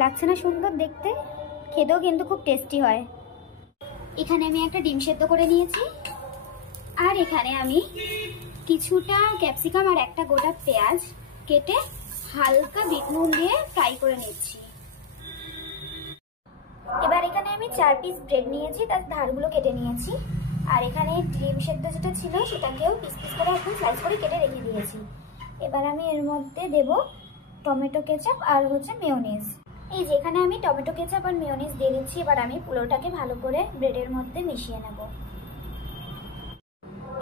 লাগছে না সুন্দর দেখতে? খেতেও কিন্তু খুব টেস্টি হয়। এখানে আমি একটা ডিম সেদ্ধ করে নিয়েছি, আর এখানে আমি কিছুটা ক্যাপসিকাম আর একটা গোটা পেঁয়াজ কেটে হালকা বিট নুন দিয়ে ফ্রাই করে নিচ্ছি। এবার এখানে আমি 4 পিস ব্রেড নিয়েছি, তার ধারগুলো কেটে নিয়েছি। আর এখানে ডিম সেদ্ধ যেটা ছিল সেটাকেও পিস পিস করে একদম স্লাইস করে কেটে রেখে দিয়েছি। এবার আমি এর মধ্যে দেব টমেটো কেচাপ আর মেয়োনিজ। এই যে এখানে আমি টমেটো কেচাপ আর মেয়োনিজ দিয়ে দিচ্ছি। এবার আমি পুরোটাকে ভালো করে ব্রেডের মধ্যে মিশিয়ে নেব।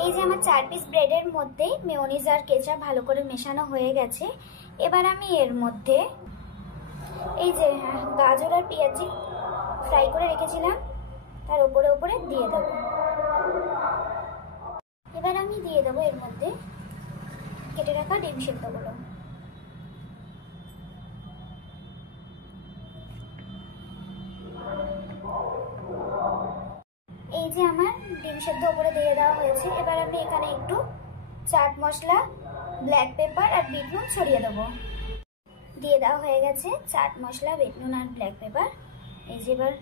এই যে আমার 4 পিস ব্রেডের মধ্যে মেয়োনিজ আর কেচাপ ভালো করে মেশানো হয়ে গেছে। এবার আমি এর মধ্যে এই যে গাজর আর পেঁয়াজ ফ্রাই করে রেখেছিলাম তার উপরে উপরে দিয়ে দেব। এবার আমি দিয়ে দেবো এর মধ্যে কেটে রাখা ডিম সেদ্ধগুলো। এই যে আমার ডিম সেদ্ধ উপরে দিয়ে দেওয়া হয়েছে। এবার আমি এখানে একটু চাট মশলা, ব্ল্যাক পেপার আর বিট নুন ছড়িয়ে দেবো। দিয়ে দেওয়া হয়ে গেছে চাট মশলা, বিট নুন আর ব্ল্যাক পেপার। এই যে এবার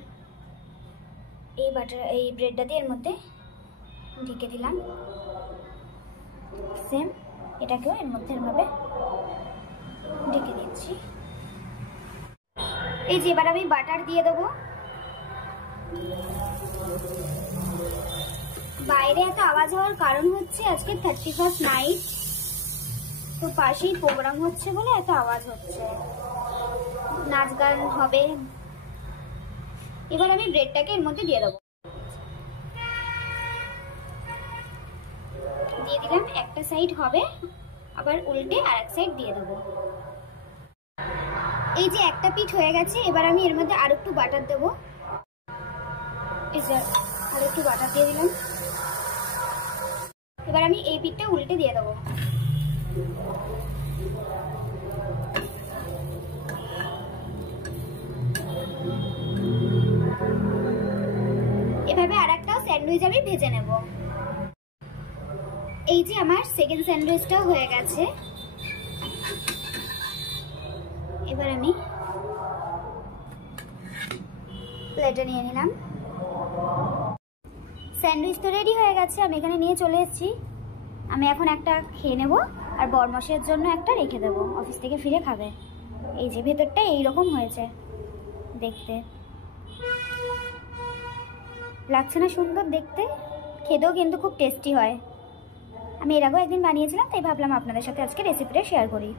এই ব্রেডটা দিয়ে এর মধ্যে ঢেকে দিলাম। সেম এটাকেও এর মধ্যে এভাবে ঢেকে দিচ্ছি। এই যে এবার আমি বাটার দিয়ে দেবো। বাইরে এত আওয়াজ হওয়ার কারণ হচ্ছে আজকে 31st নাইট, তো পাশেই প্রোগ্রাম হচ্ছে বলে এত আওয়াজ হচ্ছে, নাচ গান হবে। এবার আমি ব্রেডটাকে এর মধ্যে দিয়ে দেবো। দিয়ে দিলাম, একটা সাইড হবে, আবার উল্টে আর এক সাইড দিয়ে দেবো। এই যে একটা পিঠ হয়ে গেছে। এবার আমি এর মধ্যে আর একটু বাটার দেবো। এই যে আর একটু বাটার দিয়ে দিলাম। এবার আমি এই পিঠটা উল্টে দিয়ে দেবো। এভাবে আর একটা স্যান্ডউইচ আমি ভেজে নেব। এই যে আমার সেকেন্ড স্যান্ডউইচটাও হয়ে গেছে। এবার আমি প্লেটে নিয়ে নিলাম। স্যান্ডউইচ তো রেডি হয়ে গেছে, আমি এখানে নিয়ে চলে এসেছি। আমি এখন একটা খেয়ে নেব, আর বরমশের জন্য একটা রেখে দেবো, অফিস থেকে ফিরে খাবে। এই যে ভেতরটা এইরকম হয়েছে দেখতে, লাগছে না সুন্দর দেখতে? খেতেও কিন্তু খুব টেস্টি হয়। আমি এর আগেও একদিন বানিয়েছিলাম, তাই ভাবলাম আপনাদের সাথে আজকে রেসিপিটা শেয়ার করি।